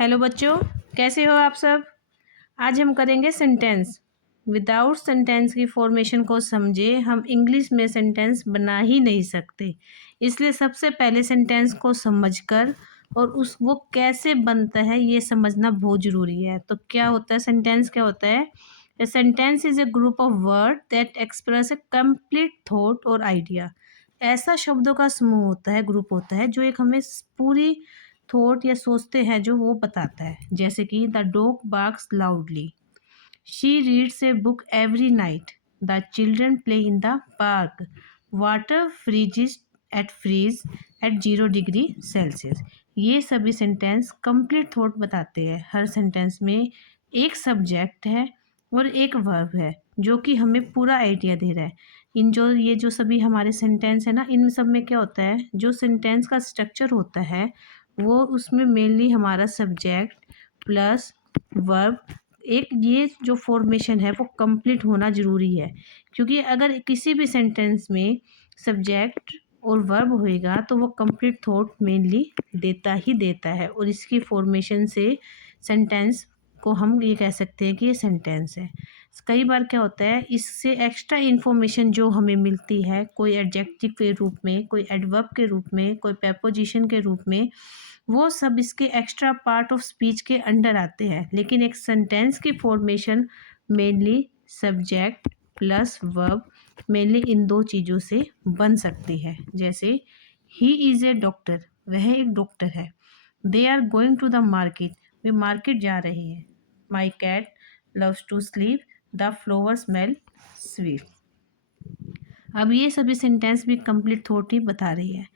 Hello बच्चों, कैसे हो आप सब। आज हम करेंगे सेंटेंस। विदाउट सेंटेंस की फॉर्मेशन को समझे हम इंग्लिश में सेंटेंस बना ही नहीं सकते। इसलिए सबसे पहले सेंटेंस को समझकर और उस वो कैसे बनता है ये समझना बहुत ज़रूरी है। तो क्या होता है सेंटेंस, क्या होता है? A sentence is a group of word that express A complete thought और आइडिया। ऐसा शब्दों का समूह होता है, ग्रुप होता है जो एक हमें पूरी थॉट या सोचते हैं जो वो बताता है। जैसे कि the dog barks loudly, she reads a book every night, the children play in the park, water freeze at 0 degree Celsius. ये सभी सेंटेंस कंप्लीट थॉट बताते हैं। हर सेंटेंस में एक सब्जेक्ट है और एक वर्ब है जो कि हमें पूरा आइडिया दे रहा है। ये जो सभी हमारे सेंटेंस है ना, इन सब में क्या होता है, जो सेंटेंस का स्ट्रक्चर होता है वो उसमें मेनली हमारा सब्जेक्ट प्लस वर्ब, एक ये जो फॉर्मेशन है वो कंप्लीट होना ज़रूरी है। क्योंकि अगर किसी भी सेंटेंस में सब्जेक्ट और वर्ब होएगा तो वो कंप्लीट थॉट मेनली देता ही देता है, और इसकी फॉर्मेशन से सेंटेंस को हम ये कह सकते हैं कि ये सेंटेंस है। कई बार क्या होता है, इससे एक्स्ट्रा इन्फॉर्मेशन जो हमें मिलती है, कोई एडजेक्टिव के रूप में, कोई एडवर्ब के रूप में, कोई प्रेपोजिशन के रूप में, वो सब इसके एक्स्ट्रा पार्ट ऑफ स्पीच के अंडर आते हैं। लेकिन एक सेंटेंस की formation mainly subject plus verb, mainly इन दो चीज़ों से बन सकती है। जैसे ही इज़ ए डॉक्टर, वह एक डॉक्टर है। They are going to the market, वे मार्केट जा रहे हैं। My cat loves to sleep, the flower smell sweet. अब ये सभी सेंटेंस भी कंप्लीट थॉट ही बता रही है।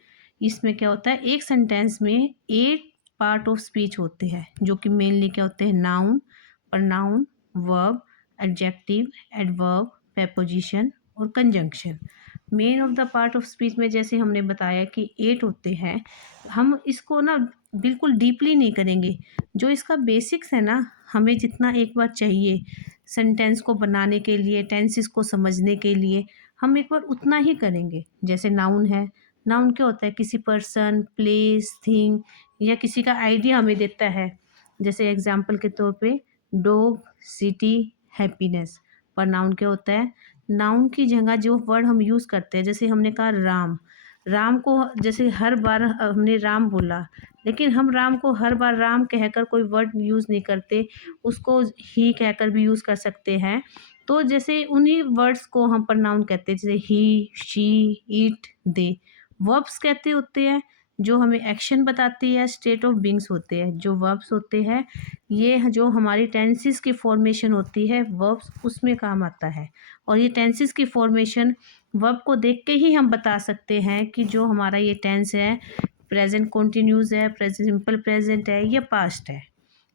इसमें क्या होता है, एक सेंटेंस में 8 पार्ट ऑफ स्पीच होते हैं जो कि मेनली क्या होते हैं, noun, pronoun, verb, adjective, adverb, preposition और conjunction. Main of the part of speech में जैसे हमने बताया कि 8 होते हैं। हम इसको ना बिल्कुल डीपली नहीं करेंगे। जो इसका बेसिक्स है ना, हमें जितना एक बार चाहिए सेंटेंस को बनाने के लिए, टेंसेस को समझने के लिए, हम एक बार उतना ही करेंगे। जैसे नाउन है, नाउन क्या होता है, किसी पर्सन, प्लेस, थिंग या किसी का आइडिया हमें देता है। जैसे एग्जाम्पल के तौर पे डॉग, सिटी, हैप्पीनेस। पर नाउन क्या होता है, नाउन की जगह जो वर्ड हम यूज़ करते हैं, जैसे हमने कहा राम, राम को जैसे हर बार हमने राम बोला, लेकिन हम राम को हर बार राम कहकर कोई वर्ड यूज़ नहीं करते, उसको ही कहकर भी यूज़ कर सकते हैं। तो जैसे उन्हीं वर्ड्स को हम प्रनाउन कहते हैं, जैसे ही, शी, इट, दे। वर्ब्स कहते होते हैं जो हमें एक्शन बताती है, स्टेट ऑफ बीइंग्स होते हैं। जो वर्ब्स होते हैं ये जो हमारी टेंसेस की फॉर्मेशन होती है, वर्ब्स उसमें काम आता है। और ये टेंसेस की फॉर्मेशन वर्ब को देख के ही हम बता सकते हैं कि जो हमारा ये टेंस है, प्रेजेंट कॉन्टिन्यूस है, प्रेजेंट सिंपल प्रेजेंट है या पास्ट है।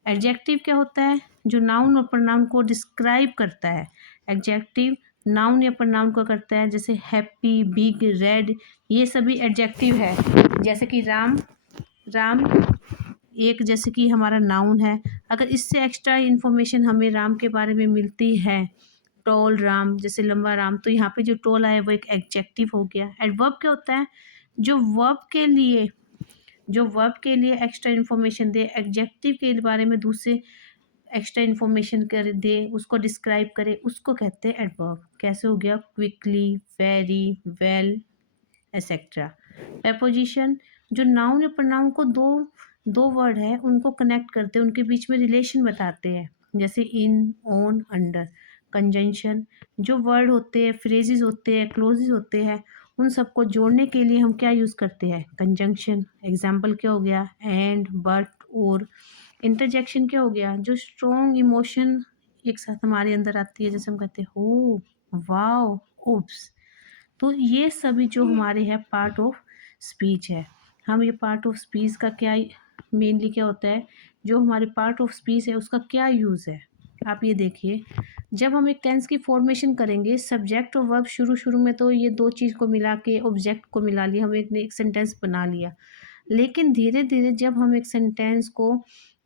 एडजेक्टिव क्या होता है, जो नाउन और प्रनाउन को डिस्क्राइब करता है। एडजेक्टिव नाउन या प्रनाउन को करता है, जैसे हैप्पी, बिग, रेड, ये सभी एडजेक्टिव है। जैसे कि राम, राम एक जैसे कि हमारा नाउन है। अगर इससे एक्स्ट्रा इन्फॉर्मेशन हमें राम के बारे में मिलती है, टॉल राम, जैसे लंबा राम, तो यहाँ पे जो टॉल आया वो एक एडजेक्टिव हो गया। एडवर्ब क्या होता है, जो वर्ब के लिए एक्स्ट्रा इन्फॉर्मेशन दे, एडजेक्टिव के बारे में दूसरे एक्स्ट्रा इन्फॉर्मेशन कर दे, उसको डिस्क्राइब करे, उसको कहते हैं एडवर्ब। कैसे हो गया, quickly, very, well, etcetera. Preposition जो नाउन या प्रोनाउन को दो दो वर्ड है उनको कनेक्ट करते हैं, उनके बीच में रिलेशन बताते हैं, जैसे इन, ऑन, अंडर। कंजंक्शन जो वर्ड होते हैं, फ्रेजेस होते हैं, क्लोजेस होते हैं, उन सबको जोड़ने के लिए हम क्या यूज़ करते हैं, कंजंक्शन। एग्जाम्पल क्या हो गया, एंड, बट, और। इंटरजेक्शन क्या हो गया, जो स्ट्रॉन्ग इमोशन एक साथ हमारे अंदर आती है, जैसे हम कहते हैं हो, वाओ, ओप्स। तो ये सभी जो हमारे हैं पार्ट ऑफ स्पीच है। हम ये पार्ट ऑफ स्पीच का क्या मेनली क्या होता है, जो हमारे पार्ट ऑफ स्पीच है उसका क्या यूज़ है। आप ये देखिए, जब हम एक टेंस की फॉर्मेशन करेंगे, सब्जेक्ट और वर्ब शुरू शुरू में तो ये दो चीज़ को मिला के ऑब्जेक्ट को मिला लिया, हम एक सेंटेंस बना लिया। लेकिन धीरे धीरे जब हम एक सेंटेंस को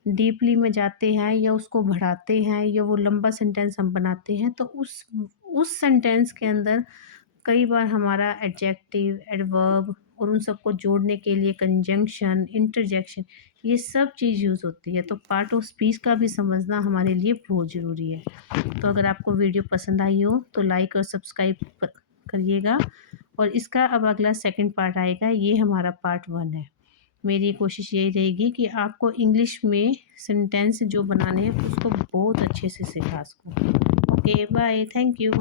डीपली में जाते हैं या उसको बढ़ाते हैं या वो लंबा सेंटेंस हम बनाते हैं, तो उस सेंटेंस के अंदर कई बार हमारा एडजेक्टिव, एडवर्ब और उन सबको जोड़ने के लिए कंजंक्शन, इंटरजेक्शन, ये सब चीज़ यूज़ होती है। तो पार्ट ऑफ स्पीच का भी समझना हमारे लिए बहुत ज़रूरी है। तो अगर आपको वीडियो पसंद आई हो तो लाइक और सब्सक्राइब करिएगा। और इसका अब अगला सेकंड पार्ट आएगा, ये हमारा पार्ट 1 है। मेरी कोशिश यही रहेगी कि आपको इंग्लिश में सेंटेंस जो बनाने हैं उसको बहुत अच्छे से सिखा सकूँ। Okay bye, thank you.